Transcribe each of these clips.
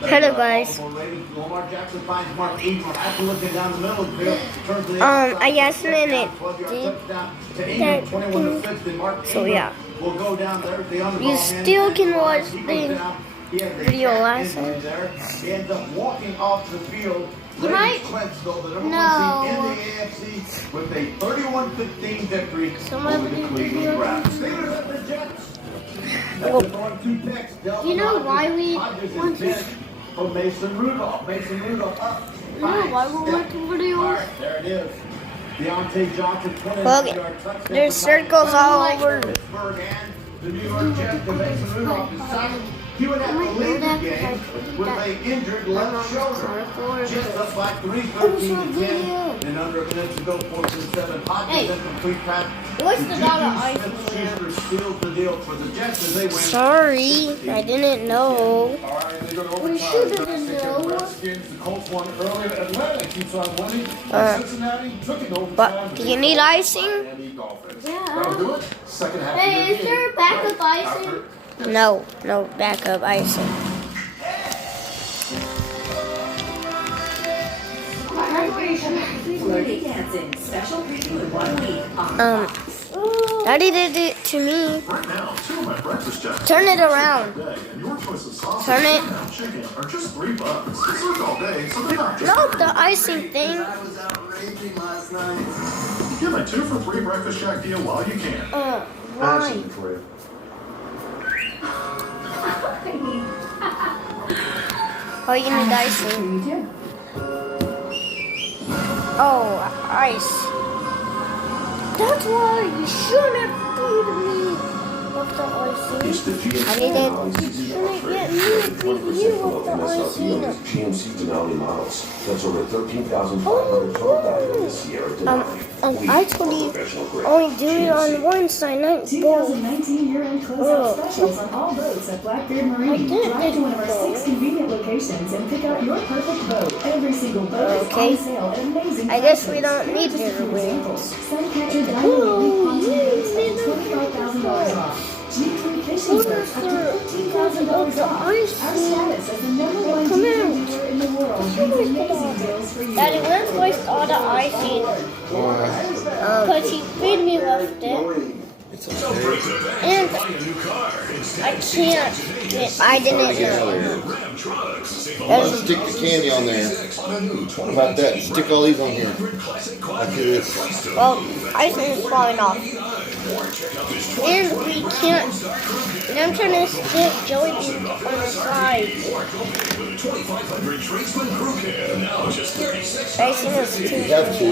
Hello guys. I just minute did that. So yeah, you still can watch the video lesson. You might know with a 31-15 victory over the Cleveland Browns. You know why we want to? From Mason Rudolph. Mason Rudolph up. You know why we're making videos? There it is. Deontay Johnson, 20 Look, there's circles all over. Pittsburgh and the New York Jets. Mason Rudolph decided he would have to leave the game with an injured left shoulder. Just up by 3-13-10 and under a minute to go, 14-7. Hodgins incomplete pass. What's the dollar ice? Schuster seals the deal for the Jets as they win. Sorry, I didn't know. We should have known. The Colts won earlier. Atlanta keeps on winning. Cincinnati took it over. But do you need icing? Yeah. Second half. Hey, is there backup icing? No, no backup icing. Special preview in 1 week on Daddy did it to me. Right now, 2 of my breakfast jacks. Turn it around. And your choice of sausage Turn it. and chicken are just $3. It's served all day, so they're not just. No, the icing thing. I was out raging last night. Get a 2 for $3 breakfast jack deal while you can. Why? For you. Oh, you need icing. Oh, ice. That's why you shouldn't feed me of the icing. I need it. You shouldn't get me to feed you of the icing. GMC Denali models. That's over 13,500 total value this year. I actually only do it on one side, not both. 2019 year-end closeout specials on all boats at Blackbeard Marine. Drive to one of our 6 convenient locations and pick out your perfect boat. Every single boat is on sale at amazing I guess we prices. don't need Just a their few wings. examples. Suncatcher Diamond Elite Pontoon boats at $25,000 off. G3 fishing boats up to $15,000 off. Our status as the #1 Come dealer out. dealer in the world means amazing deals for you. Daddy, let's waste all the icing. Because he feed me left it. And I can't. I didn't know. Let's stick the candy on there. How about that? Stick all these on here. Like this. Well, icing is falling off. And we can't. And I'm trying to stick jelly beans on the side. Icing is You too. have to.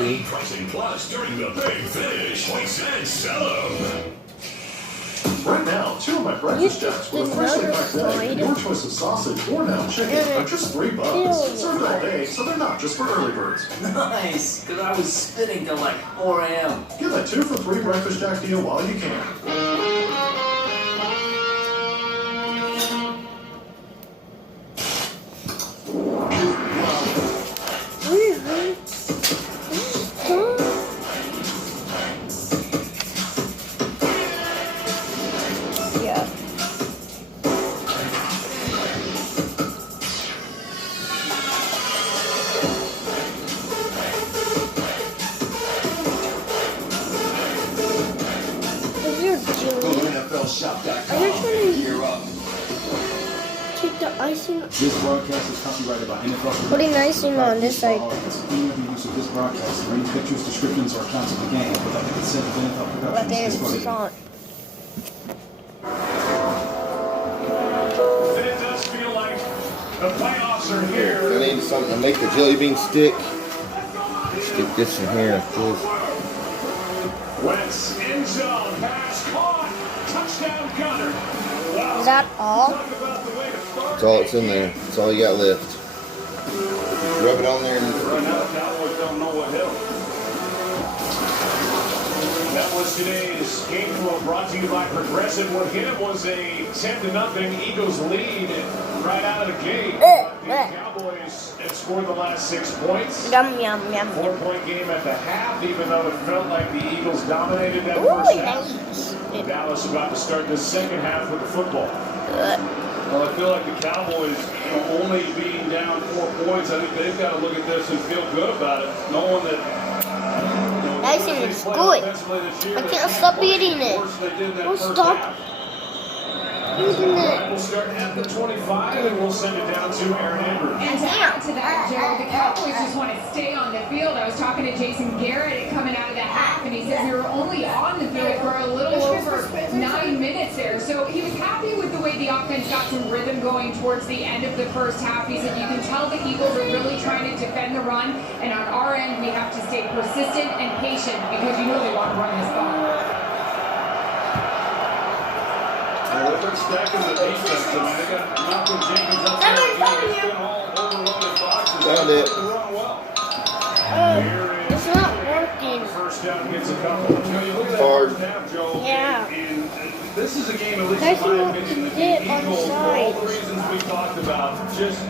Right now, 2 of my breakfast jacks with a freshly packed egg and your choice of sausage or now chicken are just $3. It's served all day, so they're not just for early birds. Nice, because I was spitting till like 4 a.m. Get a 2 for $3 breakfast jack deal while you can. Yeah. Is your jelly? NFLshop.com. Are you trying to Gear up. take the icing? This broadcast is copyrighted by NFL. Putting icing on this side. Any of the use of this broadcast or any pictures, descriptions, or accounts of the game without the consent of NFL But Productions there's is the prohibited. salt. It does feel like the playoffs are here. I need something to make the jelly bean stick. Stick this in here like this. Wentz in zone, pass caught, touchdown Gunner. Wow. Is that all? Talk about the way to start. That's all that's in there. That's all you got left. Just rub it on there and Right now, Cowboys don't know what hit 'em. That was today's game flow brought to you by Progressive. What hit him was a 10-0 Eagles lead right out of the gate. The Cowboys had scored the last 6 points. Yum, yum, yum, yum. 4-point game at the half, even though it felt like the Eagles dominated that Ooh, first half. nice. Dallas about to start the second half with the football. Well, I feel like the Cowboys, only being down 4 points, I think they've got to look at this and feel good about it, knowing that. Dyson is good. I can't stop eating it. Don't stop eating it. We'll start at the 25 and we'll send it down to Aaron Andrews. And to add to that, Joe, the Cowboys just want to stay on the field. I was talking to Jason Garrett coming out of the half, and he said we were only on the field for a little over 9 minutes there. So he was happy with the way the offense got some rhythm going towards the end of the first half. He said you can tell the Eagles are really trying to defend the run, and on our end, we have to stay persistent and patient because you know they want to run this ball. Well, they're stacking the defense. I mean, they got Malcolm Jenkins up there. He's been all overloaded boxes. Found it. Run well. It's not working. First down gets a couple. You know, you look at that Hard. first half, Joe. Yeah. And this is a game, at least Dyson in my wants opinion, to the dip on the Eagles, for all side. the reasons we talked about, just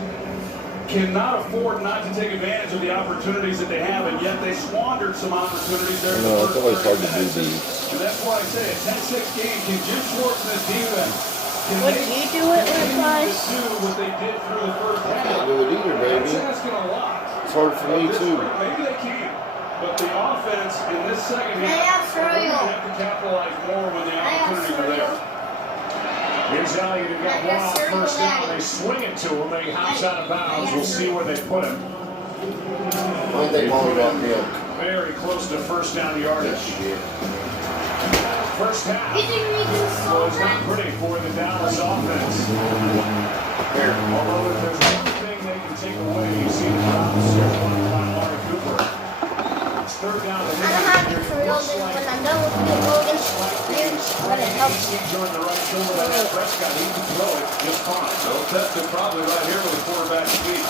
cannot afford not to take advantage of the opportunities that they have, and yet they squandered some opportunities there. No, it's always hard to do these. And that's why I say a 10-6 game. Can Jim Schwartz and his defense, can Would they you do it with us? do what they did through the first I half? can't do it either, That's baby. asking a lot. It's hard for me too. Maybe they can. But the offense in this second I have half, they're going to cereal. have to capitalize more when the I have opportunities are there. Here's Elliott, who got I one have off cereal, first down. Daddy. They swing it to him, and he hops out of bounds. We'll see where they put him. I think Molly got milk. Very close to first down yardage. First half You think we can was solve not that? pretty for the Dallas offense. Although if there's one thing they can take away, you see the drops here by Amari Cooper. It's third down. I don't have the cereal when I'm done with the Logan. But it helps. Join the right shoulder by that Prescott. He can throw it just fine. So tested probably right here with the quarterback speed.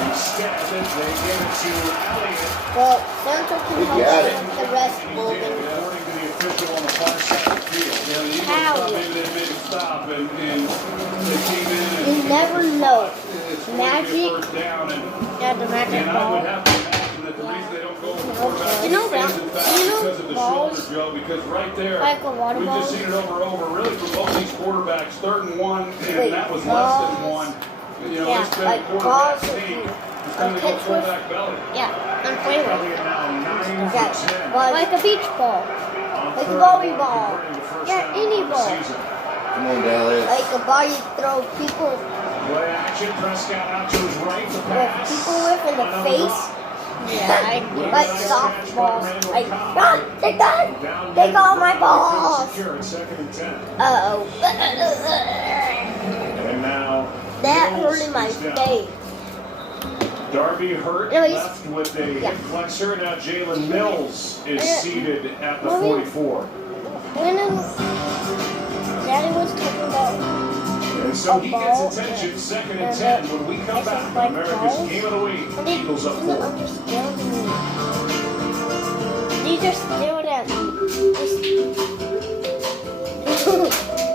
Instead, they give it to Elliott. Well, Santa can We help got it. the rest, Logan. According to the official on the far side of the field. You know, the Eagles How? thought maybe they made a stop and they came in and You never know. it's going to be a Magic. first down. Yeah, the magic And I would ball. have to imagine that the reason they don't go with the quarterback You know is that- in fact you know because of the balls shoulder, Joe, because right there, like a water we've ball? just seen it over and over, really from both these quarterbacks, 3rd and 1, and Wait, that was less than balls? 1. You know, Yeah, it's been like quarterback balls would sneak. be It's going to go pitch with- quarterback belly. Yeah, and play with. Probably now 9 Yeah, for 10. like a beach ball. On Like a 3rd and 1, volleyball. converting the first Yeah, down any of the ball. season. Come on, Dallas. Like a ball you throw people Play action, Prescott out to his right, the with pass. people with in the Another face. drop. Yeah, like softballs. Like, God, take all my balls. Secure at 2nd and 10. Uh-oh. And now That Mills hurt in my is down. face. Darby Hurt No, he's- left with a Yeah. hip flexor. Now Jalen Mills is seated at the Mommy. 44. When Daddy was talking about And so a he ball gets attention, 2nd and 10. When we come back, like America's balls, Game of the Week, and they Eagles up didn't 4. understand me. They just stared at me.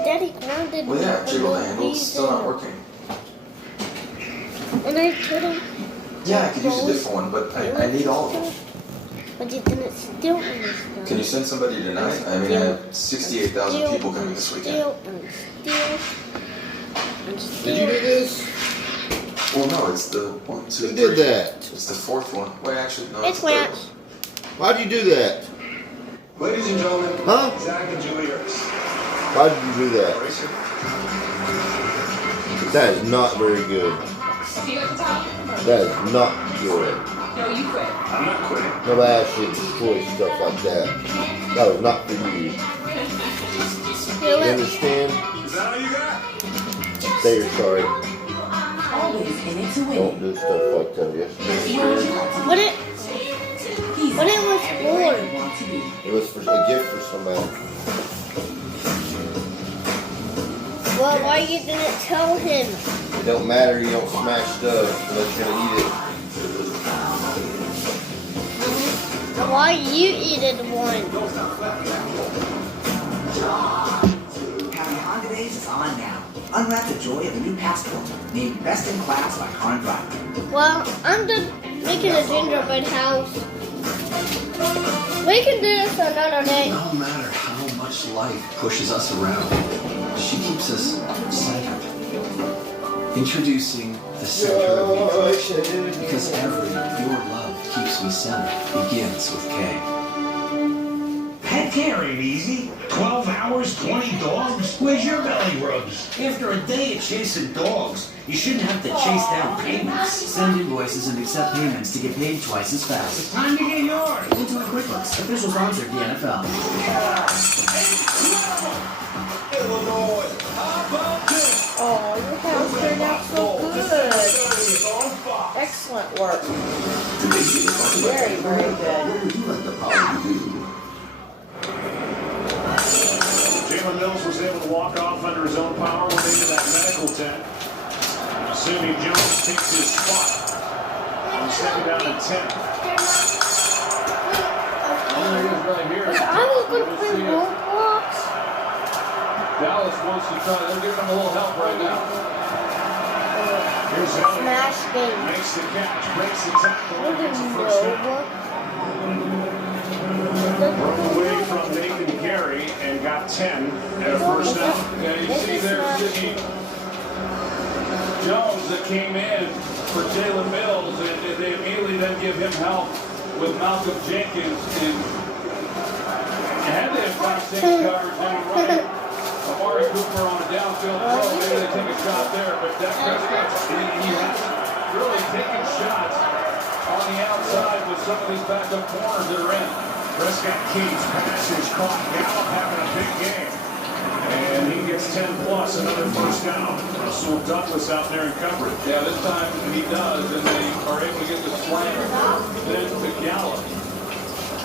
Daddy grounded Well, me. yeah, for jiggle no the handle's still not reason. working. And I couldn't. Yeah, I could use a different one, but I need all of them. But you didn't still understand. Can you send somebody tonight? I mean, I have 68,000 people coming this weekend. Did you do this? Well, no, it's the 1, 2, Who 3. did that? It's the 4th one. Wait, actually, no, It's the 3rd Lance. one. Why'd you do that? Ladies and gentlemen, Huh? Zach and Julia. Why did you do that? That is not very good. See you at the top? That is not good. No, you quit. I'm not quitting. Nobody should destroy stuff like that. That was not for you. You understand? Is that all you got? Say you're sorry. Always in it to win. Don't do stuff like that. Yes, Where would you like to be? What it What it was for? Want to be. it was for a gift for somebody. Well, why you didn't tell him? It don't matter. You don't smash stuff unless you're gonna eat it. Why you eated one? Happy Honda Days is on now. Unwrap the joy of the new Passport, named Best in Class by Car and Drive. Well, I'm just making a gingerbread house. We can do this another day. No matter how much life pushes us around, keeps us centered. Introducing the center of me. Because every your love keeps me centered begins with K. Pet care ain't easy. 12 hours, 20 dogs? Where's your belly rubs? After a day of chasing dogs, you shouldn't have to chase down payments. Send invoices and accept payments to get paid twice as fast. It's time to get yours. Intuit QuickBooks, official sponsor of the NFL. Illinois, how about this? Oh, your house turned out so good. Excellent work. Very, very good. Jalen Mills was able to walk off under his own power when into that medical tent. Assuming Jones takes his spot on second down and 10. There he is right here. I'm looking for Roblox. Dallas wants to try. They're giving him a little help right now. Here's Elliott. Smash game. Makes the catch, breaks the tackle, and gets a first down. Broke away from Nathan Gary and got 10 and a first down. Yeah, you see there's Sidney Jones that came in for Jalen Mills, and they immediately then give him help with Malcolm Jenkins. And had they have 5-6 coverage, they would run it. Amari Cooper on a downfield throw, maybe they take a shot there, but Dak Prescott, he hasn't really taken shots on the outside with some of these backup corners that are in. Prescott keeps passes caught. Gallup having a big game. And he gets 10 plus, another first down. Russell Douglas out there in coverage. Yeah, this time he does, and they are able to get the slant then to Gallup.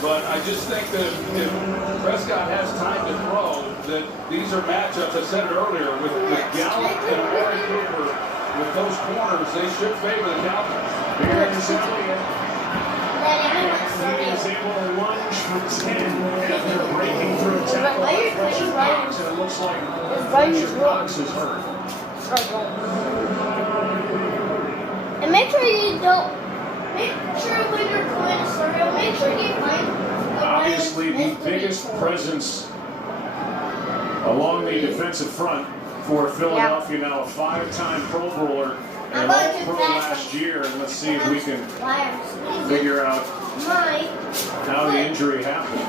But I just think that if Prescott has time to throw, that these are matchups, I said it earlier, with Gallup and Amari Cooper, with those corners, they should favor the Cowboys. Here's Elliott. He is able to lunge for 10 after breaking through a tackle. Fletcher Cox, and it looks like Fletcher Cox is hurt. And make sure you don't. Make sure when you're playing a surreal, make sure you find obviously the biggest presence along the defensive front for Philadelphia now, a 5-time Pro Bowler and All-Pro last year. And let's see if we can figure out how the injury happened.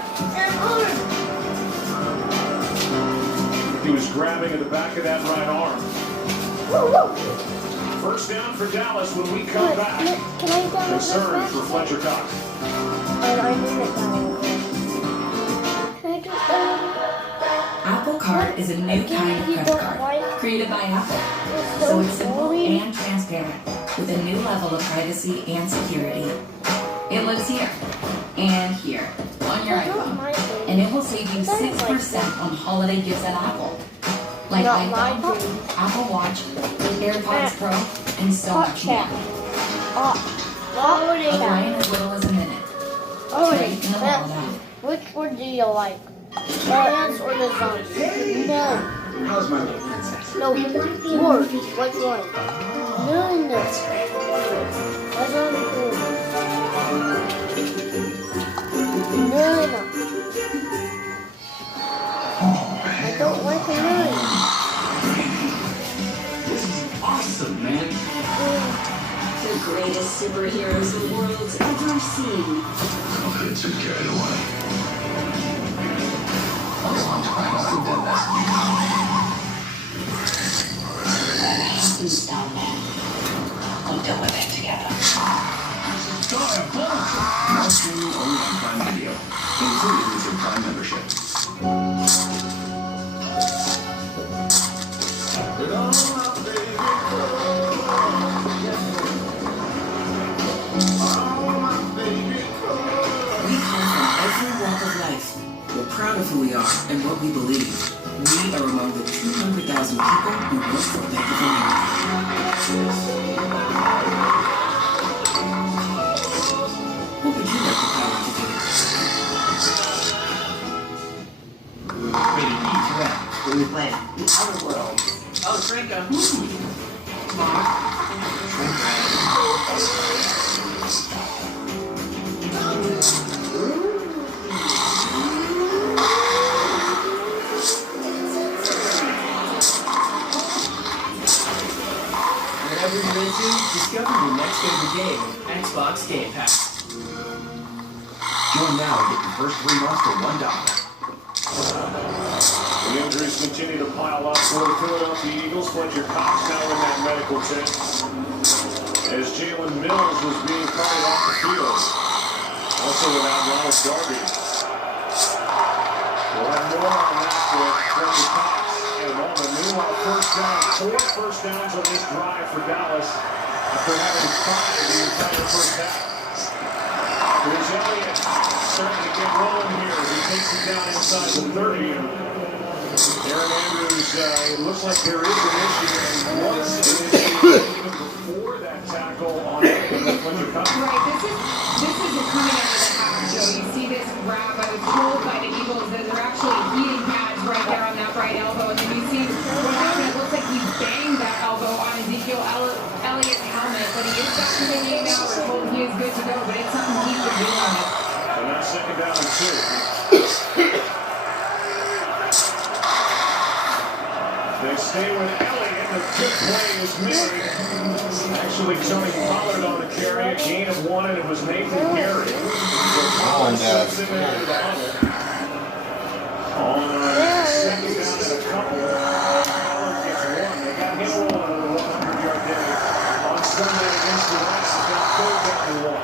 He was grabbing at the back of that right arm. First down for Dallas when we come back. Concern for Fletcher Cox. Apple Card is a new kind of credit card created by Apple. So it's simple and transparent with a new level of privacy and security. It lives here and here on your iPhone, and it will save you 6% on holiday gifts at Apple. Like iPhone, Apple Watch, AirPods Pro, and so much more. Apply in as little as a minute. Right in the wallet app. Which one do you like? The dance or the song? No. How's my little princess? No, word. Which one? None. That's right. Which one? None. I don't like a none. This is awesome, man. The greatest superheroes the world's ever seen. Don't get too carried away. Who's down there? We'll deal with it together. Now streaming only on Prime Video, included with your Prime membership. We come from every walk of life. We're proud of who we are and what we believe. We are among the 200,000 people who work for Bank of America. What would you like the power to do? Rated E2F. Where we play The Outer Worlds. Oh, Shrinka. Mark. whatever you're into, discover your next favorite game with Xbox Game Pass. Join now and get your first 3 months for $1. The injuries continue to pile up for the Philadelphia Eagles. Fletcher Cox now in that medical tent as Jalen Mills was being carted off the field. Also without Ronald Darby. We'll have more on that for Fletcher Cox in a moment. Meanwhile, first down, 4 first downs on this drive for Dallas after having 5 the entire first half. Here's Elliott starting to get rolling here. He takes it down inside the 30. Aaron Andrews, it looks like there is an issue, and was an issue even before that tackle on Fletcher Cox. Right, this is coming out of the half, Joe. You see this grab. I was told by the Eagles that they're actually heating pads right there on that right elbow, and then you see what happened. It looks like he banged that elbow on Ezekiel Elliott's helmet, but he is back in the game now. We're told he is good to go, but it's something he can do on it. So now second down and 2. They stay with Elliott. The good play was made. Actually, Tony Pollard on the carry. A gain of 1, and it was Nathan Gary. So Pollard slips in there to the huddle. On second down and a couple. Pollard gets 1. They got him rolling on a 100-yard day on Sunday against the Rams. It's now 3rd down and 1.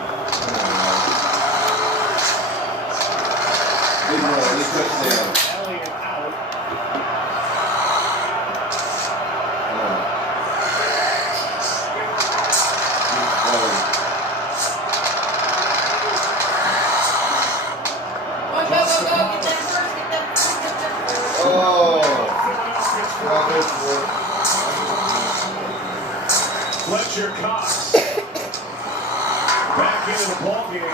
Elliott out. Fletcher Cox back into the ballgame.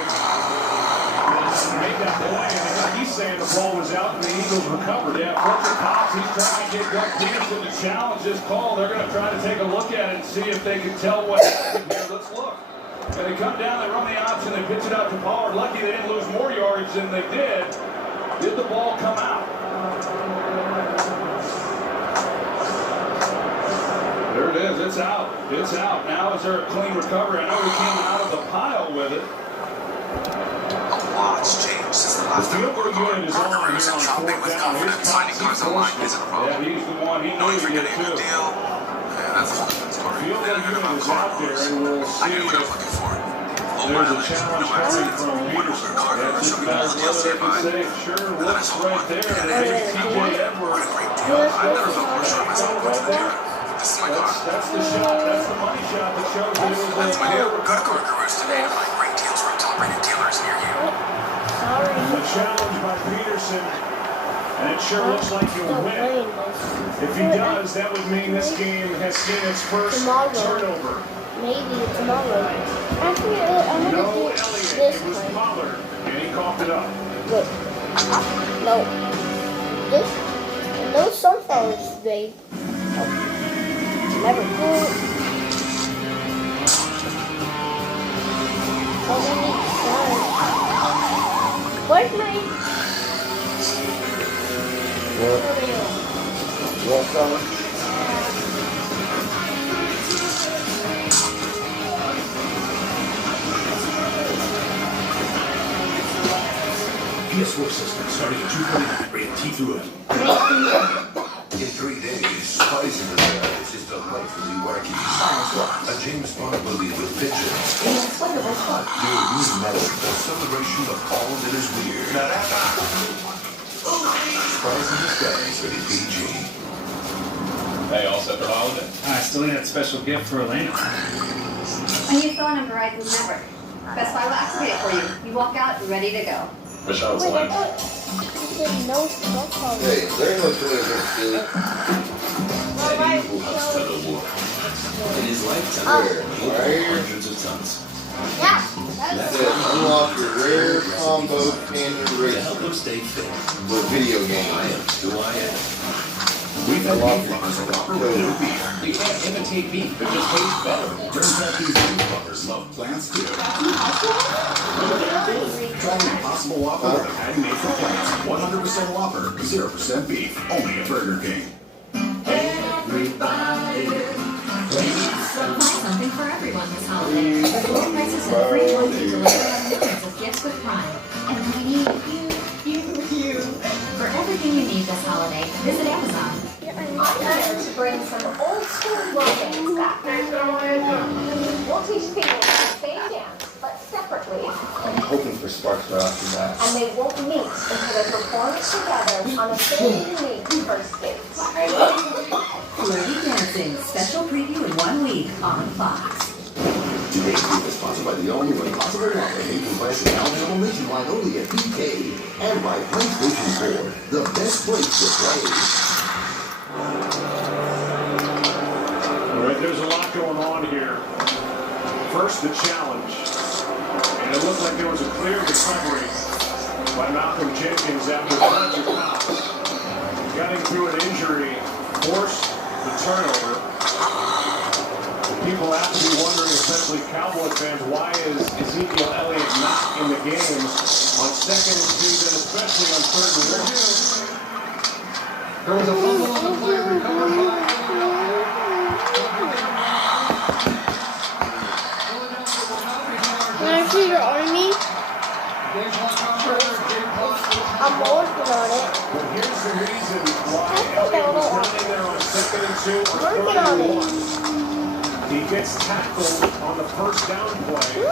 Made that play, and he's saying the ball was out and the Eagles recovered. Yeah, Fletcher Cox, he's trying to get Doug Peterson to challenge this call. They're going to try to take a look at it and see if they can tell what happened here. Let's look. And they come down, they run the option, they pitch it out to Pollard. Lucky they didn't lose more yardage than they did. Did the ball come out? There it is. It's out. It's out. Now is there a clean recovery? I know we came out of the pile with it. The field goal unit is on here on 4th down. Here's Cox. He's yeah, he's the one. He knew he did too. The field goal unit is out there, and we'll see if there's a challenge coming from Peterson. That's just about whether they can say, sure, looks right there. And there's TJ Edwards. That's the shot. That's the money shot that shows that it was a Go to Gargaroos today to find great deals from top-rated dealers near you. A challenge by Peterson, and it sure looks like he'll win. If he does, that would mean this game has seen its first turnover. Maybe tomorrow. Actually, I'm No gonna do Elliott, this it was one. Pollard, and he coughed it up. Look. No. This. No sunflowers today. Oh. Never cool. Where's my... What color? PS4 system starting at $249, rated T through F. In 3 days, Spice in the Cell is just delightfully wacky. A James Bond movie with pictures. Dude, metal, a celebration of all that is weird. Spice in the Skies, rated PG. Hey, all set for holiday? I still need that special gift for Elena. A new phone on Verizon Network. Best Buy will activate it for you. You walk out ready to go. Michelle, it's Wait, I Lane. thought you said no sunflowers. Hey, there ain't no toys in silly. In his lifetime, Oh. he built hundreds of tons. Yeah. It said unlock your rare combo canyon To race help him stay fit, with video game. I am who I am. We've had beef lovers that offer real beef. You can't imitate beef, it just tastes better. Turns out these beef lovers love plants too. Try the Impossible Whopper with a patty made for plants. 100% Whopper, 0% beef. Only at Burger King. Everybody needs some holiday with low prices and free delivery on millions of gifts with Prime. And we need you. For everything you need this holiday, visit Amazon. I'm going to bring some old school romance back. We'll teach people the same dance, but separately. I'm hoping for sparks right off the bat. And they won't meet until they perform together on a very unique first date. Flirty Dancing, special preview in 1 week on Fox. Today's group is sponsored by the all-new Impossible Wallet, 18 classic now available nationwide only at BK, and by PlayStation 4, the best place to play. All right, there's a lot going on here. First, the challenge. And it looked like there was a clear recovery by Malcolm Jenkins after 5 pounds. Got him through an injury, forced the turnover. People have to be wondering, especially Cowboy fans, why is Ezekiel Elliott not in the game on 2nd and 2, and especially on 3rd and 1? There was a fumble on the play recovered by Can I see your army? I'm working on it. But here's the reason why Elliott was running there on 2nd and 2 or 3rd and 1. He gets tackled on the first down play.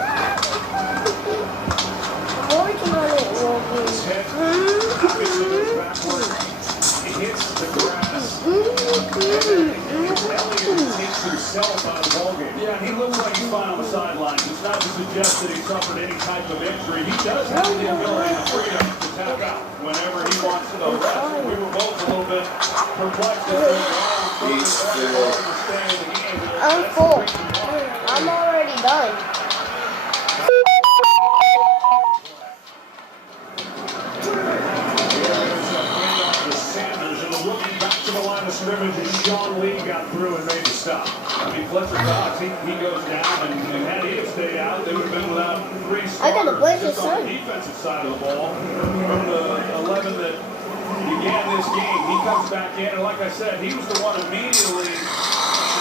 I'm working on it, Logan. His head obviously goes backward. He hits the grass. Elliott takes himself out of the ballgame. Yeah, he looks like he's fine on the sidelines. It's not to suggest that he suffered any type of injury. He does have the ability and freedom to tap out whenever he wants to. We were both a little bit perplexed I'm full. I'm already done. Looking back to the line of scrimmage as Sean Lee got through and made the stop. I mean, Fletcher Cox, he goes down, and had he have stayed out, they would have been without 3 starters just on the defensive side of the ball. From the 11 that began this game, he comes back in, and like I said, he was the one immediately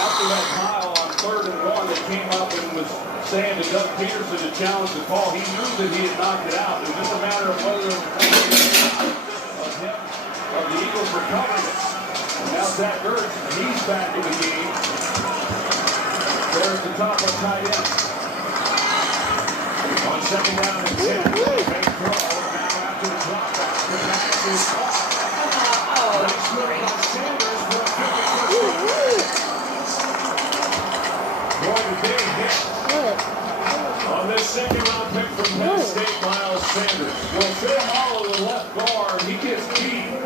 after that pile on 3rd and 1 that came up and was saying to Doug Peterson to challenge the call. He knew that he had knocked it out. It was just a matter of whether of the Eagles recovering it. Now Zach Ertz, he's back in the game. There's the top of tight end. On 2nd down and 10. Big throw. Now after the drop back, the pass is caught. Nice look by Sanders for a 51st. Going to big hit. On this 2nd round pick from Penn State, Miles Sanders. Well, Phil Hollow, the left guard, he gets beat.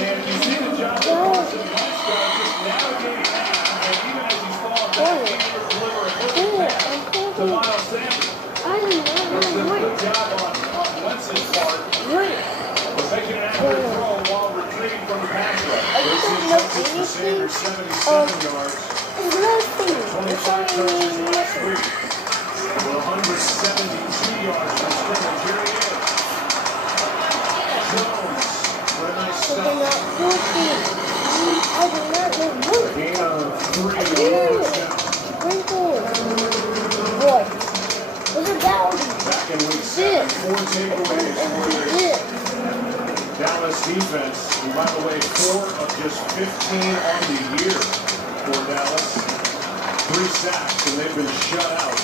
And you see the job of Carson Wentz just navigating that, and even as he's falling back, he's able to deliver a good pass to Miles Sanders. That's a good job on Wentz's part. But making an accurate throw while retreating from the pass rush. 13 touches for Sanders, 77 yards. 25 touches last week. With 172 yards from scrimmage. Here he is. Jones. For a nice stop. Gain of 3 yards down. Boy, look at that. Back in week 7, 4 takeaways for the Dallas defense. And by the way, 4 of just 15 on the year for Dallas. 3 sacks, and they've been shut out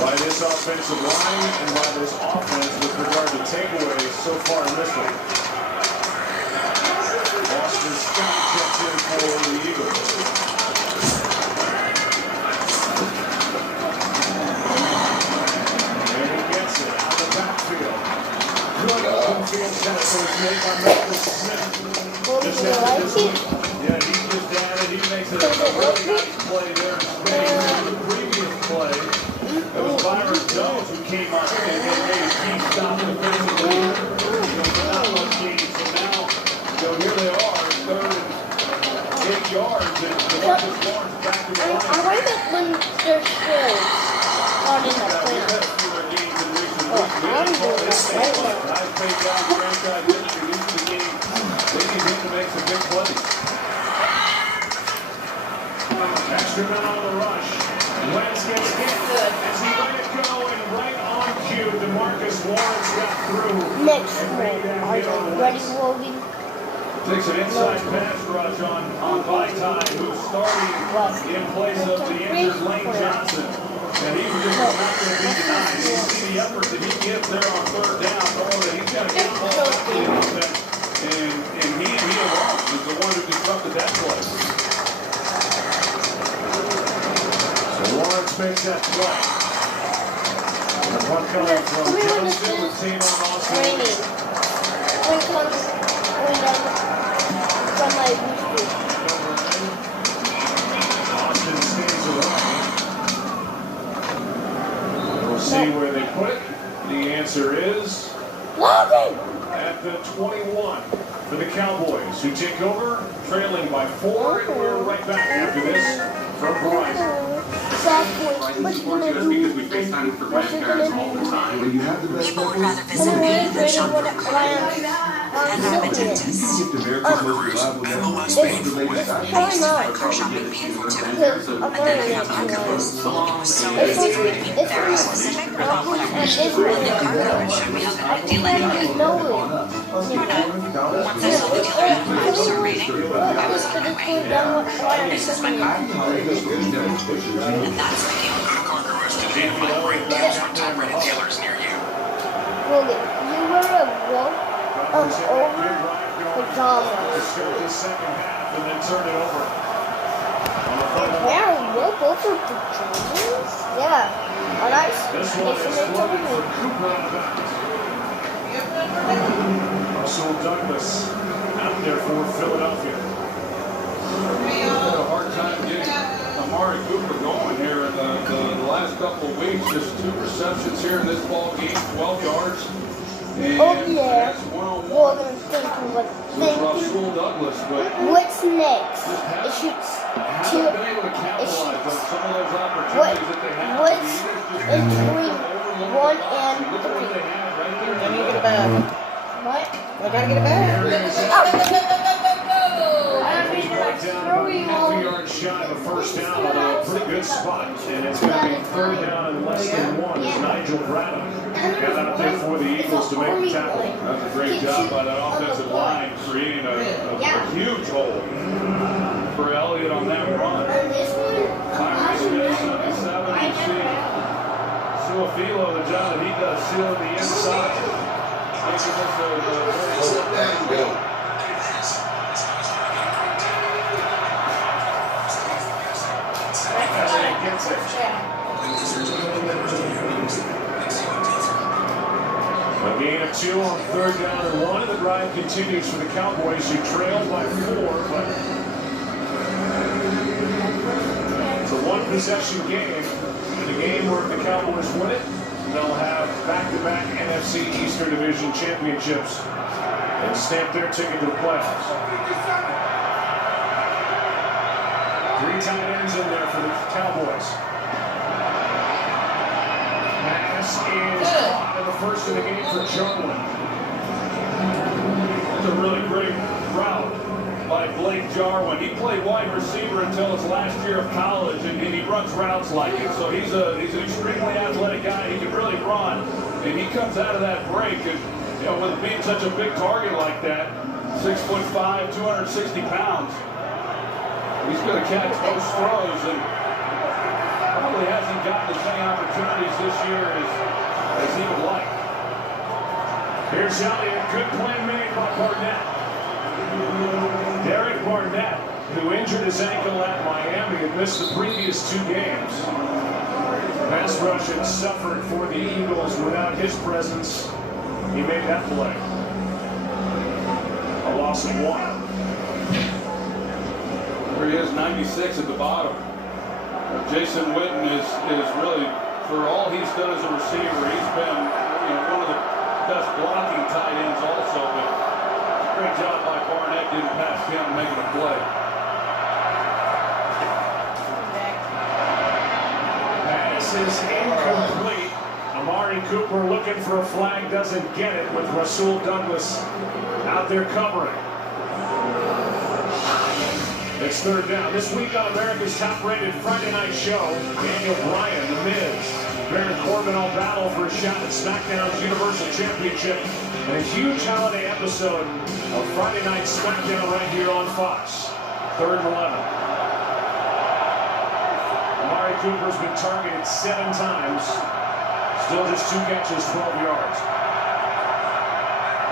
by this offensive line and by this offense with regard to takeaways so far in this one. Boston Scott checks in for the Eagles. And he gets it out of the backfield. Good open field pass was made by Memphis Smith. Just after this week. Yeah, he just added. He makes it a really nice play there. The previous play, it was Byron Jones who came up and made a key stop defensively. Not much gain. So now, here they are, 3rd and 8 yards, and Demarcus Lawrence back in the line. I like it when there's shows on in the planet. I'm doing that right now. I've paid down the franchise history into the game. They need him to make some big plays. Extra men on the rush. Wentz gets hit as he let it go, and right on cue, DeMarcus Lawrence got through. Next one. Are you ready, Logan? Takes an inside pass rush on Vaitai, who's starting in place of the injured Lane Johnson. And he was just not going to be denied. You see the effort that he gives there on third down, knowing that he's got to get the ball back to the offense. And he alone is the one who disrupted that play. So Lawrence makes that play. And the punt coming from Johnson with team on Austin. Raining. When comes from my booster. Austin stays away. We'll see where they put it. The answer is Logan! At the 21 for the Cowboys, who take over, trailing by 4. And we're right back after this from Verizon. Verizon supports us because we FaceTime for grandparents all the time. When you have the best People would rather visit me than shop for a car. And I'm a dentist. Get the America's most reliable MLS network. paid for it. I used to find car shopping painful too. And then I got Marcos. So very specific about what I wish for. And the car dealer showed me how good of a deal I could get. Once I saw the dealer had a 5-star rating, I was on my way. This is my car. And that's my deal. Go to CarGurus today and find great deals from top-rated dealers near you. Logan, you wear a rope over pajamas. Start the second half and then turn it over. Wear a rope over pajamas? Yeah. Oh, that's This one is flooded for Cooper on the back. Russell Douglas out there for Philadelphia. Had a hard time getting Amari Cooper going here in the last couple of weeks. Just 2 receptions here in this ball game, 12 yards. And Oh, yeah. that's one-on-one Logan's thinking, with Russell Douglas. But what's next? It shoots two. haven't been able to capitalize on some of those opportunities that they have. What's in between 1 and 3? I need to get a bag. What? I gotta get a bag. Right down about a half-a-yard shy of a first down, although a pretty good spot. And it's going to be third down and less than 1 as Nigel Bradham got out there for the Eagles to make the tackle. That's a great job by that offensive line, creating a huge hole for Elliott on that run. Tyree Smith, 77, you see Suafilo, the job that he does, sealing the inside. There you go. Gets it. A gain of 2 on third down and 1. The drive continues for the Cowboys, who trail by 4, but it's a one-possession game. In a game where if the Cowboys win it, they'll have back-to-back NFC Eastern Division championships and stamp their ticket to the playoffs. 3 tight ends in there for the Cowboys. Pass is caught in the first of the game for Jarwin. That's a really great route by Blake Jarwin. He played wide receiver until his last year of college, and he runs routes like it. So he's an extremely athletic guy. He can really run, and he comes out of that break, and with being such a big target like that, 6'5", 260 pounds. He's going to catch most throws and probably hasn't gotten as many opportunities this year as he would like. Here's Elliott. Good play made by Barnett. Derek Barnett, who injured his ankle at Miami, had missed the previous 2 games. Pass rush had suffered for the Eagles without his presence. He made that play. A loss of 1. There he is, 96 at the bottom. Jason Witten is really, for all he's done as a receiver, he's been one of the best blocking tight ends also. But great job by Barnett getting past him and making a play. Pass is incomplete. Amari Cooper looking for a flag, doesn't get it with Rasul Douglas out there covering. It's third down. This week on America's top-rated Friday night show, Daniel Bryan, The Miz, Baron Corbin all battle for a shot at SmackDown's Universal Championship, and a huge holiday episode of Friday Night SmackDown right here on Fox. 3rd and 11. Amari Cooper's been targeted 7 times. Still just 2 catches, 12 yards.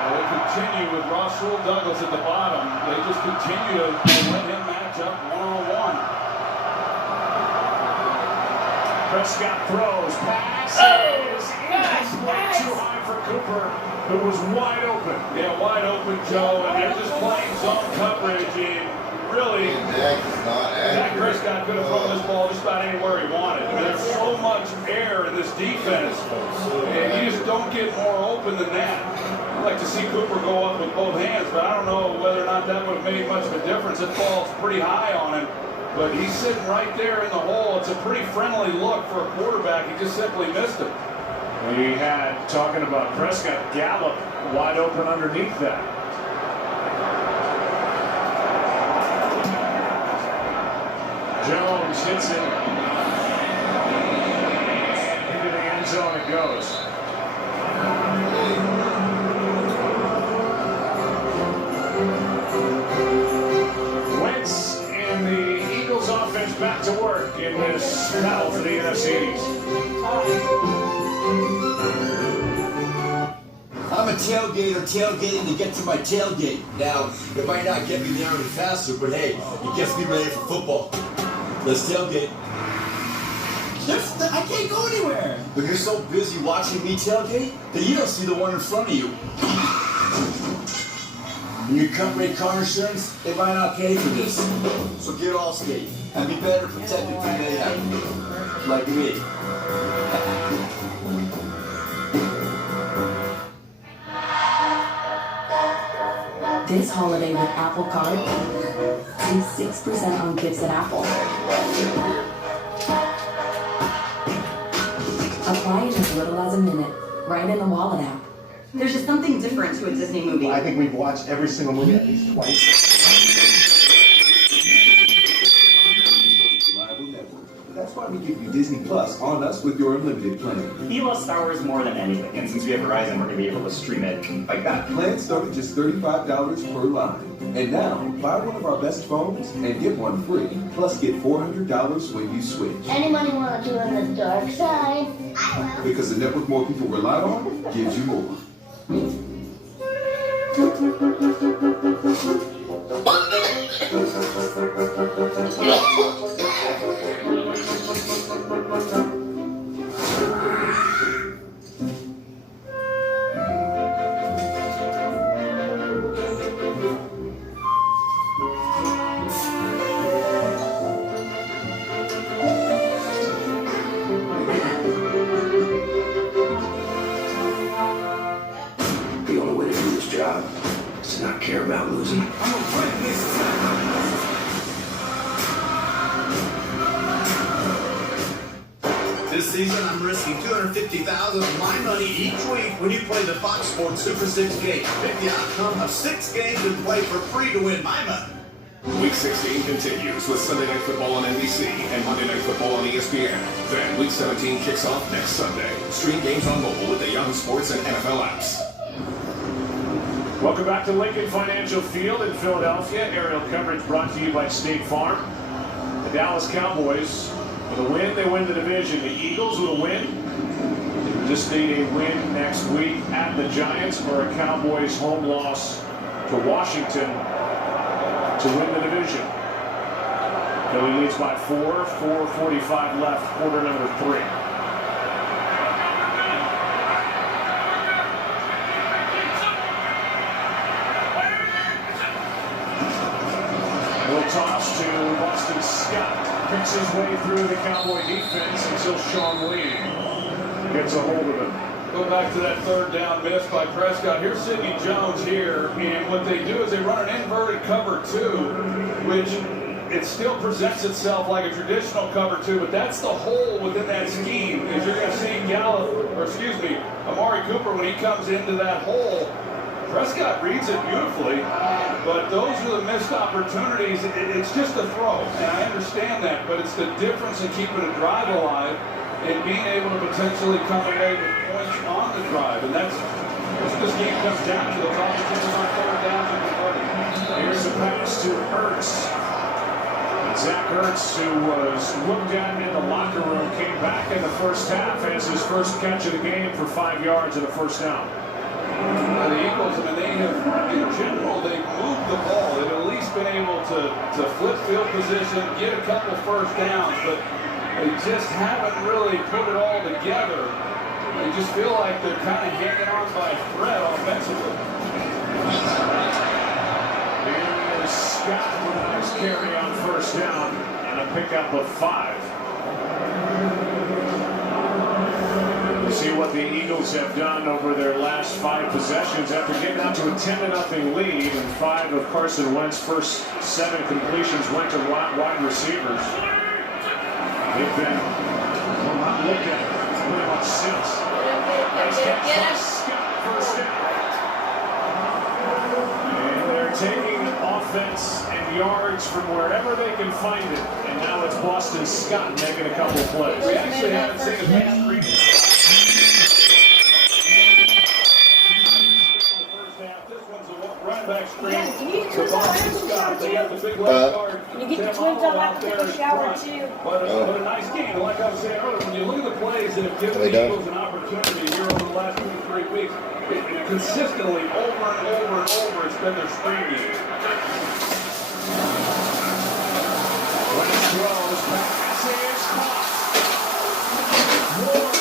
They continue with Rasul Douglas at the bottom. They just continue to let him match up one-on-one. Prescott throws, passes, way too high for Cooper, who was wide open. Yeah, wide open, Joe, and they're just playing zone coverage, and really, Dak Prescott could have thrown this ball just about anywhere he wanted. I mean, there's so much air in this defense, and you just don't get more open than that. I'd like to see Cooper go up with both hands, but I don't know whether or not that would have made much of a difference. It falls pretty high on him, but he's sitting right there in the hole. It's a pretty friendly look for a quarterback. He just simply missed him. We had, talking about Prescott, Gallup wide open underneath that. Jones hits it. Into the end zone it goes. Wentz and the Eagles offense back to work in this battle for the NFC East. I'm a tailgater tailgating to get to my tailgate. Now, it might not get me there any faster, but hey, it gets me ready for football. Let's tailgate. I can't go anywhere. But you're so busy watching me tailgate that you don't see the one in front of you. And your company car insurance, they might not pay for this. So get Allstate and be better protected from mayhem. Like me. This holiday with Apple Card, save 6% on gifts at Apple. Apply in as little as a minute, right in the Wallet app. There's just something different to a Disney movie. I think we've watched every single movie at least twice. That's why we give you Disney Plus on us with your unlimited plan. We love Star Wars more than anything, and since we have Verizon, we're going to be able to stream it like that. Plans start at just $35 per line. And now, buy one of our best phones and get one free. Plus, get $400 when you switch. Anybody want to do on the dark side? Because the network more people rely on gives you more. The only way to do this job is to not care about losing. This season, I'm risking $250,000 of my money each week when you play the Fox Sports Super 6 game. Pick the outcome of 6 games and play for free to win my money. Week 16 continues with Sunday Night Football on NBC and Monday Night Football on ESPN. Then Week 17 kicks off next Sunday. Stream games on mobile with the Yahoo Sports and NFL apps. Welcome back to Lincoln Financial Field in Philadelphia. Aerial coverage brought to you by State Farm. The Dallas Cowboys, with a win, they win the division. The Eagles with a win, just need a win next week at the Giants or a Cowboys home loss to Washington to win the division. Philly leads by 4, 4:45 left, quarter number 3. Toss to Boston Scott. Picks his way through the Cowboy defense until Sean Lee gets a hold of him. Go back to that 3rd down miss by Prescott. Here's Sidney Jones here, and what they do is they run an inverted cover 2, which it still presents itself like a traditional cover 2, but that's the hole within that scheme. Is you're going to see Amari Cooper when he comes into that hole. Prescott reads it beautifully, But those are the missed opportunities. It's just a throw, and I understand that, but it's the difference in keeping a drive alive and being able to potentially come away with points on the drive. And that's what this game comes down to. Those opportunities on third downs and converting. Here's a pass to Ertz. Zach Ertz, who was looked at in the locker room, came back in the first half as his first catch of the game for 5 yards and a first down. The Eagles, I mean, they have, in general, they've moved the ball. They've at least been able to flip field position, get a couple first downs, but they just haven't really put it all together. They just feel like they're kind of hanging on by a thread offensively. Here's Scott with a nice carry on first down and a pickup of 5. We'll see what the Eagles have done over their last 5 possessions after getting out to a 10-0 lead, and 5 of Carson Wentz's first 7 completions went to wide receivers. They've been not looked at pretty much since. Nice catch by Scott, first down. And they're taking offense and yards from wherever they can find it. And now it's Boston Scott making a couple of plays. We actually haven't seen a pass read. Yeah, you need to twins out after the shower too. You get the twins out after the shower too. But a nice game. Like I was saying earlier, when you look at the plays that have given the Eagles an opportunity here over the last 2 to 3 weeks, it consistently over and over and over, it's been their screen game. Wentz throws, pass is caught. Ward.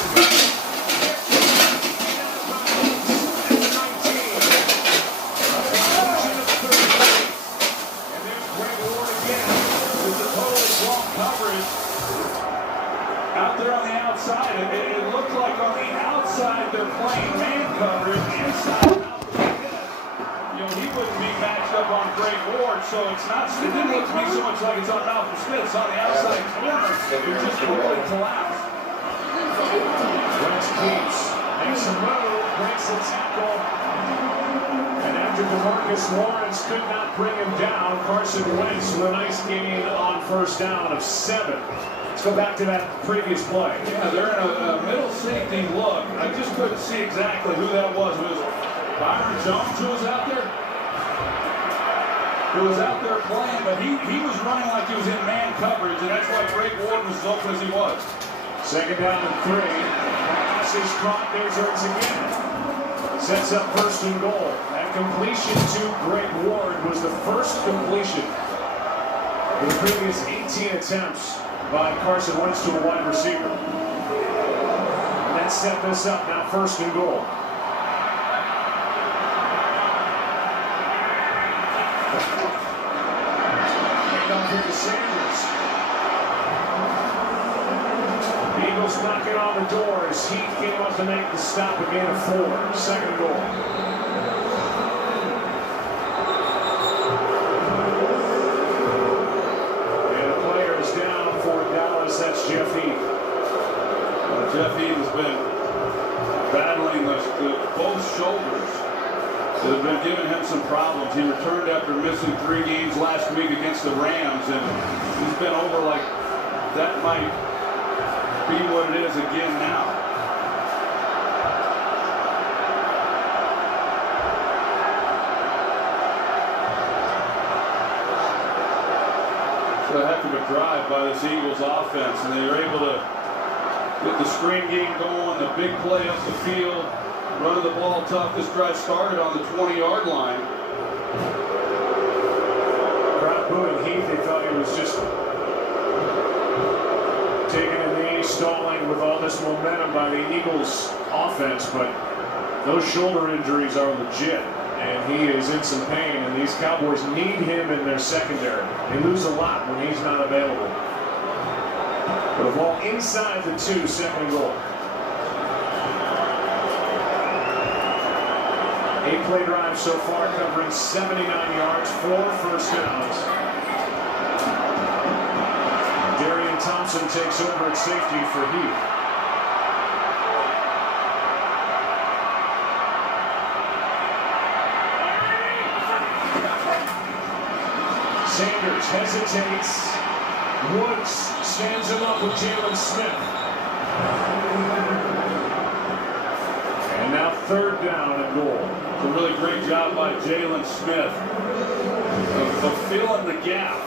Out there on the outside, it looked like on the outside they're playing man coverage. Inside, he wouldn't be matched up on Greg Ward, so it didn't look to me so much like it's on Malcolm Smith. It's on the outside corner. You're just avoiding collapse. Wentz keeps, makes a move, breaks the tackle. And after DeMarcus Lawrence could not bring him down, Carson Wentz with a nice gain on first down of 7. Let's go back to that previous play. Yeah, they're in a middle safety look. I just couldn't see exactly who that was. It was Byron Jones who was out there? Who was out there playing, but he was running like he was in man coverage, and that's why Greg Ward was as open as he was. Second down and 3. Pass is caught. There's Ertz again. Sets up first and goal. That completion to Greg Ward was the first completion in the previous 18 attempts by Carson Wentz to a wide receiver. And that set this up, now first and goal. Hand off here to Sanders. The Eagles knocking on the doors. Heath came up to make the stop, a gain of 4. Second goal. That's Jeff Heath. Jeff Heath has been battling both shoulders that have been giving him some problems. He returned after missing 3 games last week against the Rams, and he's been over like that might be what it is again now. A heck of a drive by this Eagles offense, and they were able to get the screen game going, the big play up the field, running the ball tough. This drive started on the 20-yard line. Crowd booing Heath. They thought he was just taking a knee, stalling with all this momentum by the Eagles offense, but those shoulder injuries are legit. And he is in some pain, and these Cowboys need him in their secondary. They lose a lot when he's not available. The ball inside the 2, second goal. 8-play drive so far, covering 79 yards, 4 first downs. Darian Thompson takes over at safety for Heath. hesitates. Woods stands him up with Jalen Smith. And now third down and goal. It's a really great job by Jalen Smith of filling the gap.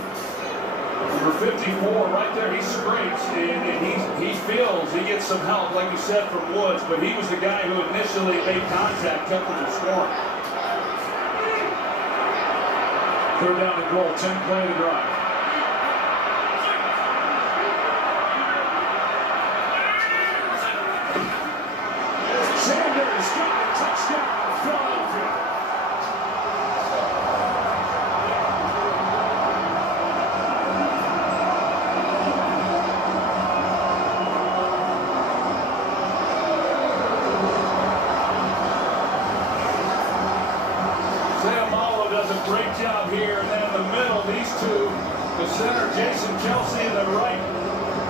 Number 54, right there, he scrapes, and he feels he gets some help, like you said, from Woods, but he was the guy who initially made contact, kept them from scoring. Third down and goal, 10 play to drive. Sanders got a touchdown, Philadelphia. Great job here, and then in the middle, these two, the center, Jason Kelsey, and the right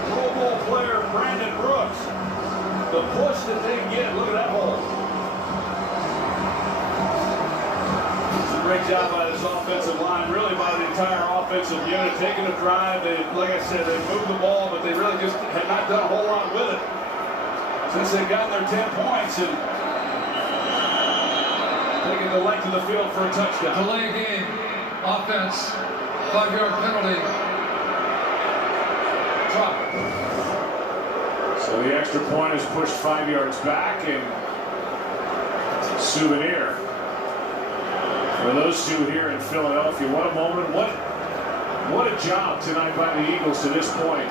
Pro Bowl player, Brandon Brooks. The push that they get, look at that hole. It's a great job by this offensive line, really by the entire offensive unit, taking a drive. They, like I said, they moved the ball, but they really just had not done a whole lot with it since they got their 10 points. And taking the length of the field for a touchdown. Delay game, offense, 5-yard penalty. Drop. So the extra point is pushed 5 yards back, and souvenir for those two here in Philadelphia. What a moment! What a job tonight by the Eagles to this point.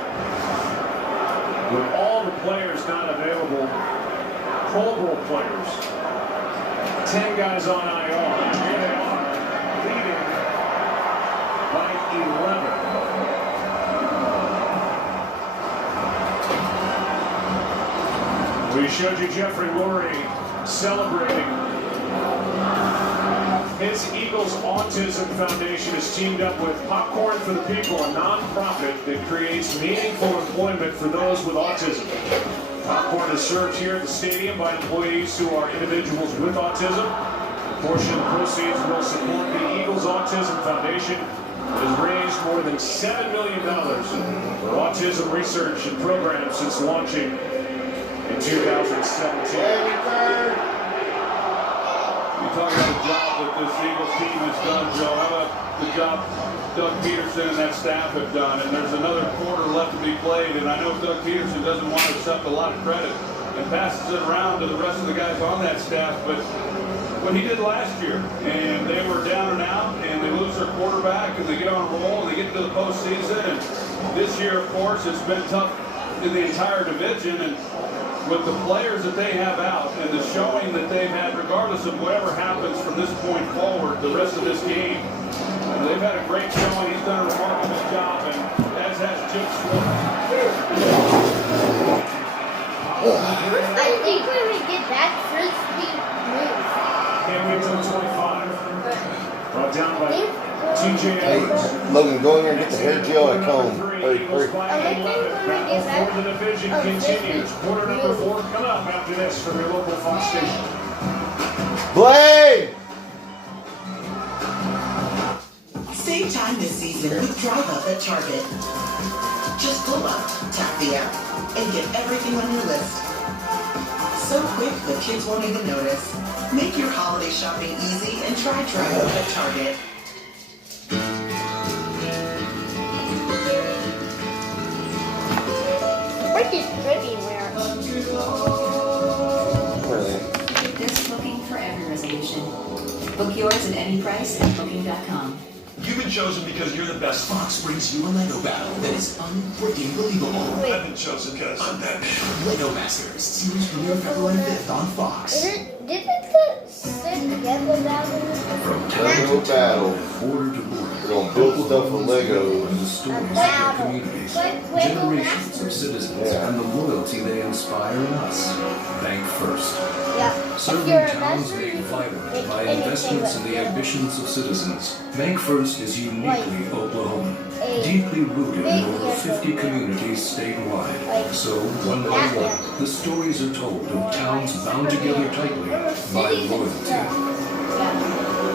With all the players not available, Pro Bowl players. 10 guys on IR. Here they are, leading by 11. We showed you Jeffrey Lurie celebrating. His Eagles Autism Foundation has teamed up with Popcorn for the People, a nonprofit that creates meaningful employment for those with autism. Popcorn is served here at the stadium by employees who are individuals with autism. A portion of the proceeds will support the Eagles Autism Foundation, that has raised more than $7 million for autism research and programs since launching in 2017. You talk about the job that this Eagles team has done, Joe. How about the job Doug Peterson and that staff have done? And there's another quarter left to be played, and I know Doug Peterson doesn't want to accept a lot of credit and passes it around to the rest of the guys on that staff, but what he did last year, and they were down and out, and they lose their quarterback, and they get on a roll, and they get into the postseason, and this year, of course, it's been tough in the entire division, and with the players that they have out and the showing that they've had, regardless of whatever happens from this point forward, the rest of this game, they've had a great showing. He's done a remarkable job, and as has Jim Schwartz. I think when we get back, Frisbee moves. Can't wait till 25. Brought down by TJ Edwards. Hey, Logan, go in there and get the hair gel at Cone. Hurry. The division continues. Quarter number 4 coming up after this from your local Fox station. Blade! Save time this season with Drive Up at Target. Just pull up, tap the app, and get everything on your list. So quick the kids won't even notice. Make your holiday shopping easy and try Drive Up at Target. Brick is everywhere. There's booking for every resolution. Book yours at any price at Booking.com. You've been chosen because you're the best. Fox brings you a Lego battle that is unfreaking believable. I've been chosen because I'm Batman. Lego Masters series premiere February 5th on Fox. Didn't the Lego battle? From Lego battle, border to border, we're gonna build stuff with Legos. The stories of their communities, generations of citizens, and the loyalty they inspire in us. Bank First. Serving towns made vibrant by investments in the ambitions of citizens. Bank First is uniquely Oklahoman, deeply rooted in over 50 communities statewide. So, one by one, the stories are told of towns bound together tightly by loyalty.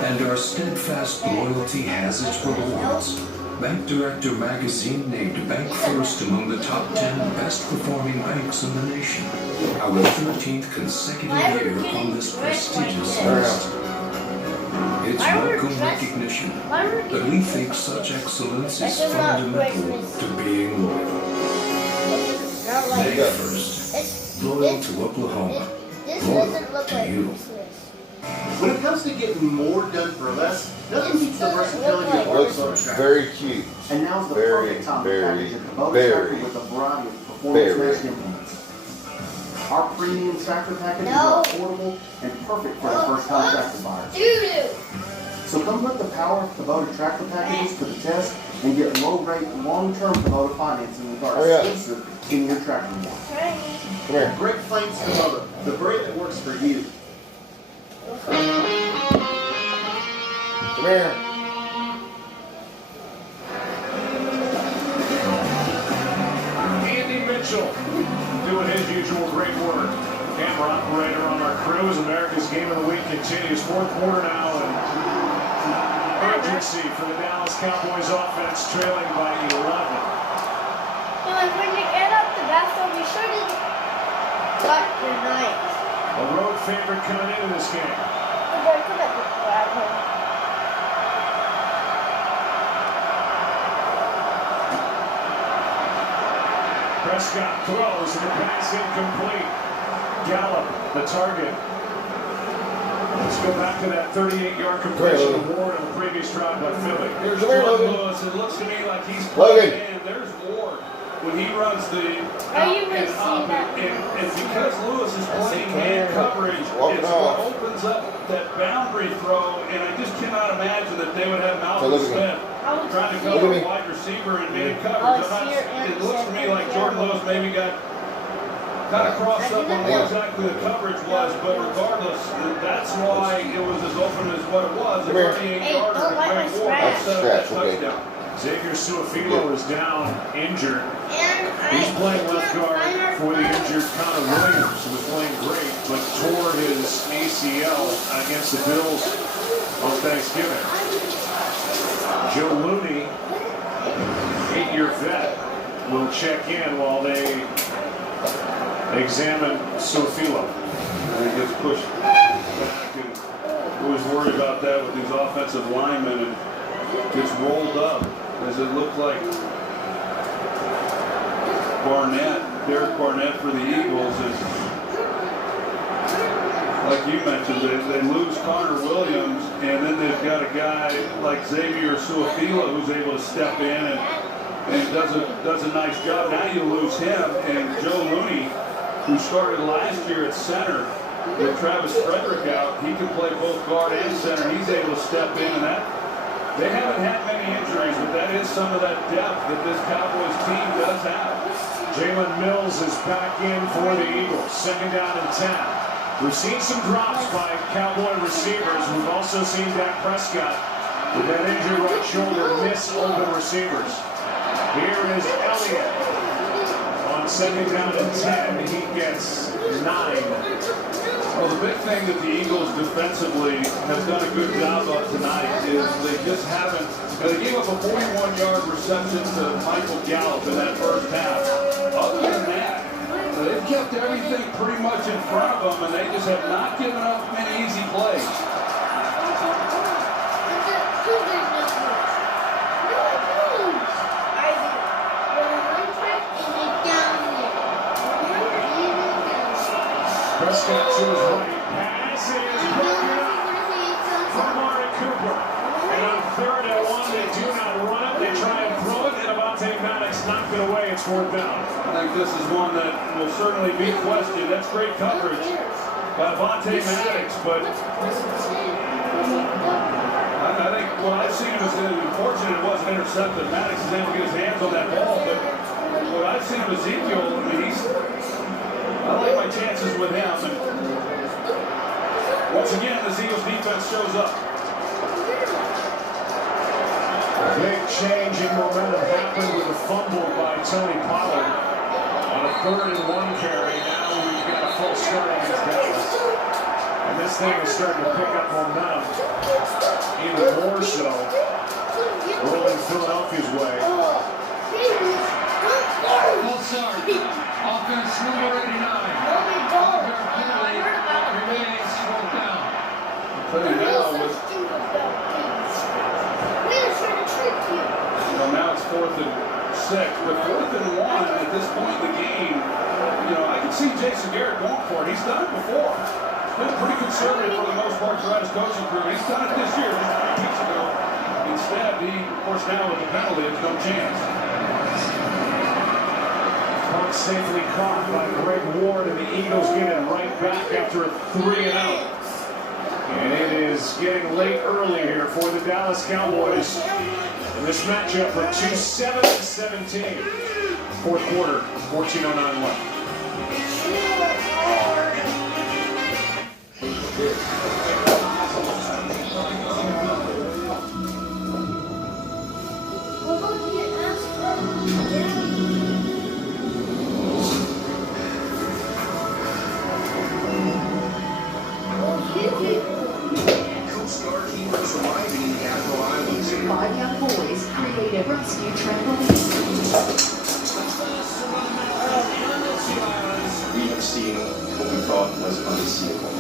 And our steadfast loyalty has its rewards. Bank Director magazine named Bank First among the top 10 best performing banks in the nation. Our 13th consecutive year on this prestigious list. It's welcome recognition that we think such excellence is fundamental to being loyal. Bank First, loyal to Oklahoma, loyal to you. When it comes to getting more done for less, nothing beats the versatility of our Kubota tractor. Very cute. And now's the Very, perfect time very, to package a Kubota very, tractor with a variety of performance-matched implements. Our premium tractor packages are affordable and perfect for the first-time tractor buyers. So come put the power of Kubota tractor packages to the test and get low-rate, long-term Kubota financing with our exclusive in your tractor one. Come here. Great Flames Kubota, the brand that works for you. Come here. Andy Mitchell doing his usual great work. Camera operator on our crew as America's Game of the Week continues. Fourth quarter now, and urgency for the Dallas Cowboys offense, trailing by 11. When you get up the bathroom, you sure to cut your knife. A road favorite coming into this game. Prescott throws and the pass incomplete. Gallup, the target. Let's go back to that 38-yard completion award on the previous drive by Philly. Here's Jordan Lewis. It looks to me like he's playing in. There's Ward when he runs the out and up. And because Lewis is playing man coverage, it's what opens up that boundary throw. And I just cannot imagine that they would have Malcolm Smith trying to cover a wide receiver in man coverage. It looks to me like Jordan Lewis maybe got kind of crossed up on what exactly the coverage was, but regardless, that's why it was as open as what it was. A 38-yarder to Greg Ward instead of that touchdown. Xavier Su'a-Filo is down, injured. He's playing left guard for the injured Connor Williams, who was playing great, but tore his ACL against the Bills on Thanksgiving. Joe Looney, 8-year vet, will check in while they examine Su'a-Filo. And he gets pushed back, and who was worried about that with these offensive linemen, and gets rolled up, as it looked like Derek Barnett for the Eagles is, like you mentioned, they lose Connor Williams, and then they've got a guy like Xavier Su'a-Filo who's able to step in and does a nice job. Now you lose him, and Joe Looney, who started last year at center with Travis Frederick out, he can play both guard and center. He's able to step in, and that they haven't had many injuries, but that is some of that depth that this Cowboys team does have. Jalen Mills is back in for the Eagles. Second down and 10. We've seen some drops by Cowboy receivers. We've also seen Dak Prescott with that injured right shoulder miss open receivers. Here is Elliott. On second down and 10, he gets 9. Well, the big thing that the Eagles defensively have done a good job of tonight is they just haven't, they gave up a 41-yard reception to Michael Gallup in that first half. Other than that, they've kept everything pretty much in front of them, and they just have not given up many easy plays. Prescott to his right. Pass is broken up from Amari Cooper. And on 3rd and 1, they do not run it. They try and throw it, and Avonte Maddox knocked it away. It's 4th down. I think this is one that will certainly be questioned. That's great coverage by Avonte Maddox, but I think what I've seen is unfortunate it wasn't intercepted. Maddox is able to get his hands on that ball, but what I've seen of Ezekiel, I mean, I like my chances with him. And once again, the Eagles defense shows up. A big change in momentum happened with a fumble by Tony Pollard on a 3rd and 1 carry. Now we've got a full start against Dallas. And this thing is starting to pick up momentum even more so rolling Philadelphia's way. False start. Offense number 89. Five-yard penalty remains fourth down. Clearly now with, now it's 4th and 6. With 4th and 1 at this point in the game, I can see Jason Garrett going for it. He's done it before. Been pretty conservative for the most part throughout his coaching career. He's done it this year, just 3 weeks ago. Instead, he, of course, now with the penalty, has no chance. Puck safely caught by Greg Ward, and the Eagles get it right back after a 3-and-out. And it is getting late early here for the Dallas Cowboys. In this matchup from 2-7-17. Fourth quarter, 14:09 left. Coast Guard heroes arriving in the Admiral Islands. 5 young boys create a rescue trampoline. We have seen what we thought was unseeable.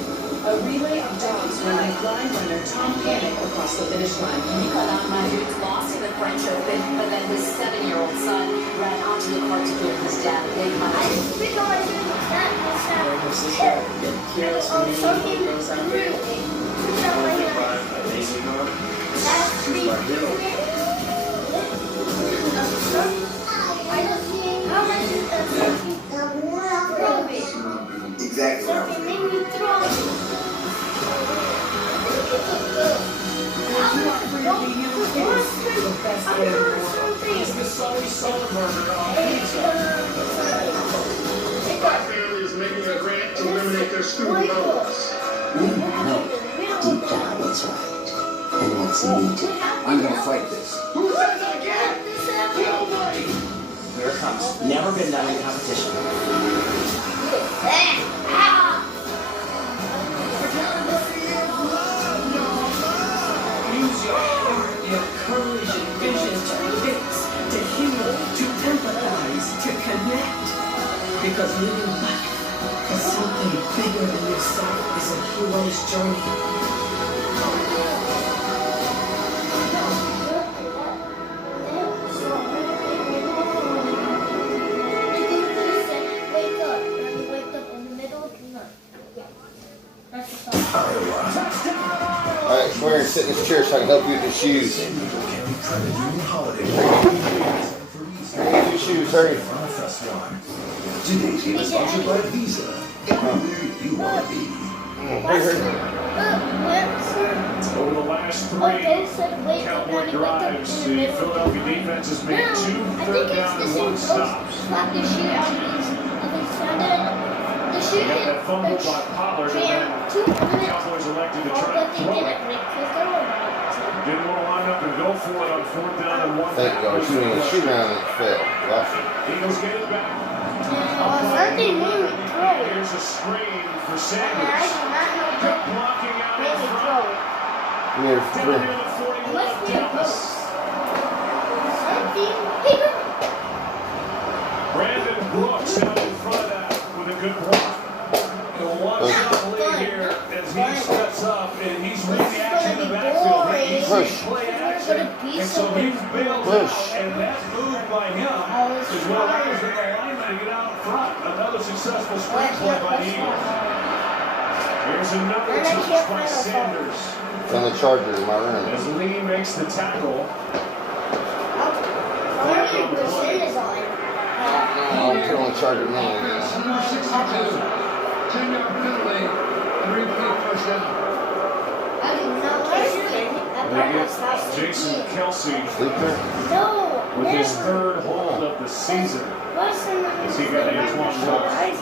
A relay of dogs ran by blind runner Tom Panic across the finish line. Nicolas Mahut lost in the French Open, but then his 7-year-old son ran onto the court to give his dad a big Exactly. My family is making a grant to eliminate their student loans. Deep down, it's right. And that's needed. I'm gonna fight this. Who says I can't? Nobody! Here it comes. Never been done in competition. Use your heart, your courage and vision to fix, to heal, to empathize, to connect. Because living life for something bigger than yourself is a hero's journey. Alright, come here and sit in this chair so I can help you with your shoes. Get your shoes, hurry. Today's game is sponsored by Visa. Everywhere you want to be. Over the last 3 Cowboy drives, the Philadelphia defense has made 2 third down and 1 stops. They got that fumble by Pollard, and then the Cowboys elected to try to throw it. Didn't want to line up and go for it on 4th down and 1. Thank God, shooting a shoot around and failed. Eagles get it back. Here's a screen for Sanders. Good blocking out in front. Here's Down near the 41 of Dallas. Brandon Brooks out in front of that with a good block. The one-shot lead here as he steps up and he's reading the action in the backfield. He's seeing play action, and so he's bailed out, and that move by him is what allows the lineman to get out in front. Another successful screenplay by the Eagles. Here's another touch by Sanders. It's on the charger in my room. As Lee makes the tackle. I'm killing the charger now. Number 62. 10-yard penalty and replay first down. They get Jason Kelsey with his 3rd hold of the season as he got Antoine Wells.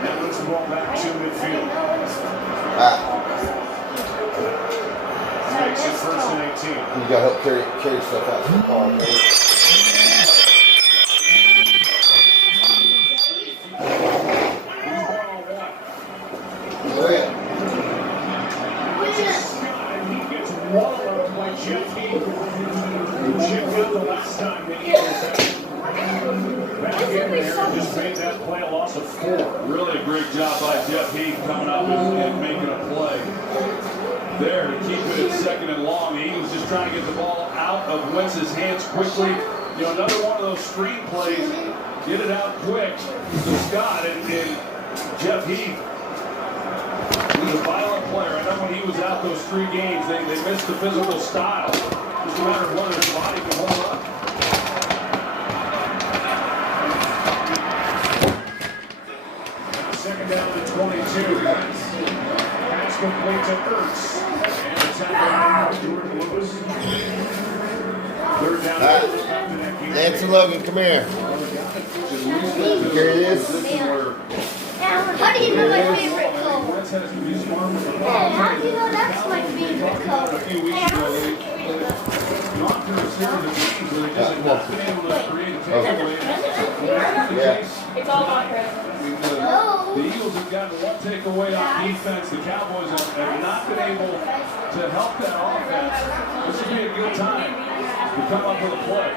And moves the ball back to midfield. Makes it 1st and 18. You gotta help carry stuff out to the car, man. good the last time the Eagles had back in there. Just made that play a loss of 4. Really a great job by Jeff Heath coming up and making a play there to keep it at 2nd and long. The Eagles just trying to get the ball out of Wentz's hands quickly. You know, another one of those screen plays, get it out quick to Scott and Jeff Heath. He's a violent player. I know when he was out those 3 games, they missed the physical style. Just a matter of whether his body can hold up. Now 2nd down to 22. Pass complete to Ertz. And the tackle, Jordan Lewis. 3rd down. Nancy Logan, come here. You carry this? How do you know my favorite color? Dad, how do you know that's my favorite color? A few weeks ago, they gone through a series of games where they just have not been able to create a takeaway. Yeah. It's all about her. The Eagles have gotten 1 takeaway on defense. The Cowboys have not been able to help that offense. This would be a good time to come up with a play.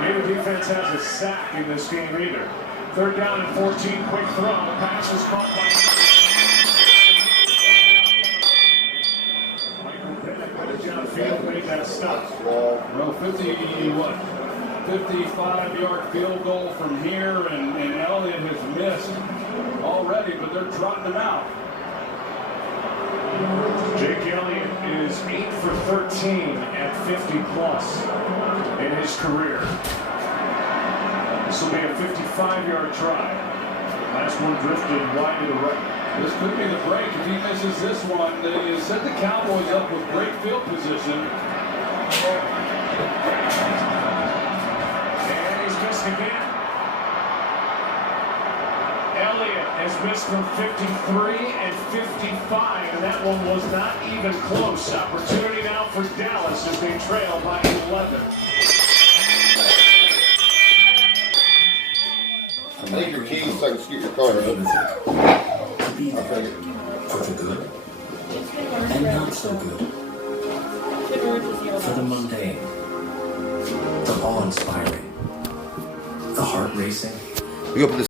Neither defense has a sack in this game either. 3rd down and 14, quick throw. The pass is caught by Michael Pennick, but John Field made that stop. Well, 55-yard field goal from here, and Elliott has missed already, but they're trotting him out. Jake Elliott is 8 for 13 at 50+ in his career. This will be a 55-yard try. Last one drifted wide to the right. This could be the break. If he misses this one, they set the Cowboys up with great field position. And he's missed again. Elliott has missed from 53 and 55, and that one was not even close. Opportunity now for Dallas as they trail by 11. Take your keys so I can scoot your car up. To be there for the good and not so good. For the mundane, the awe-inspiring, the heart-racing. We open this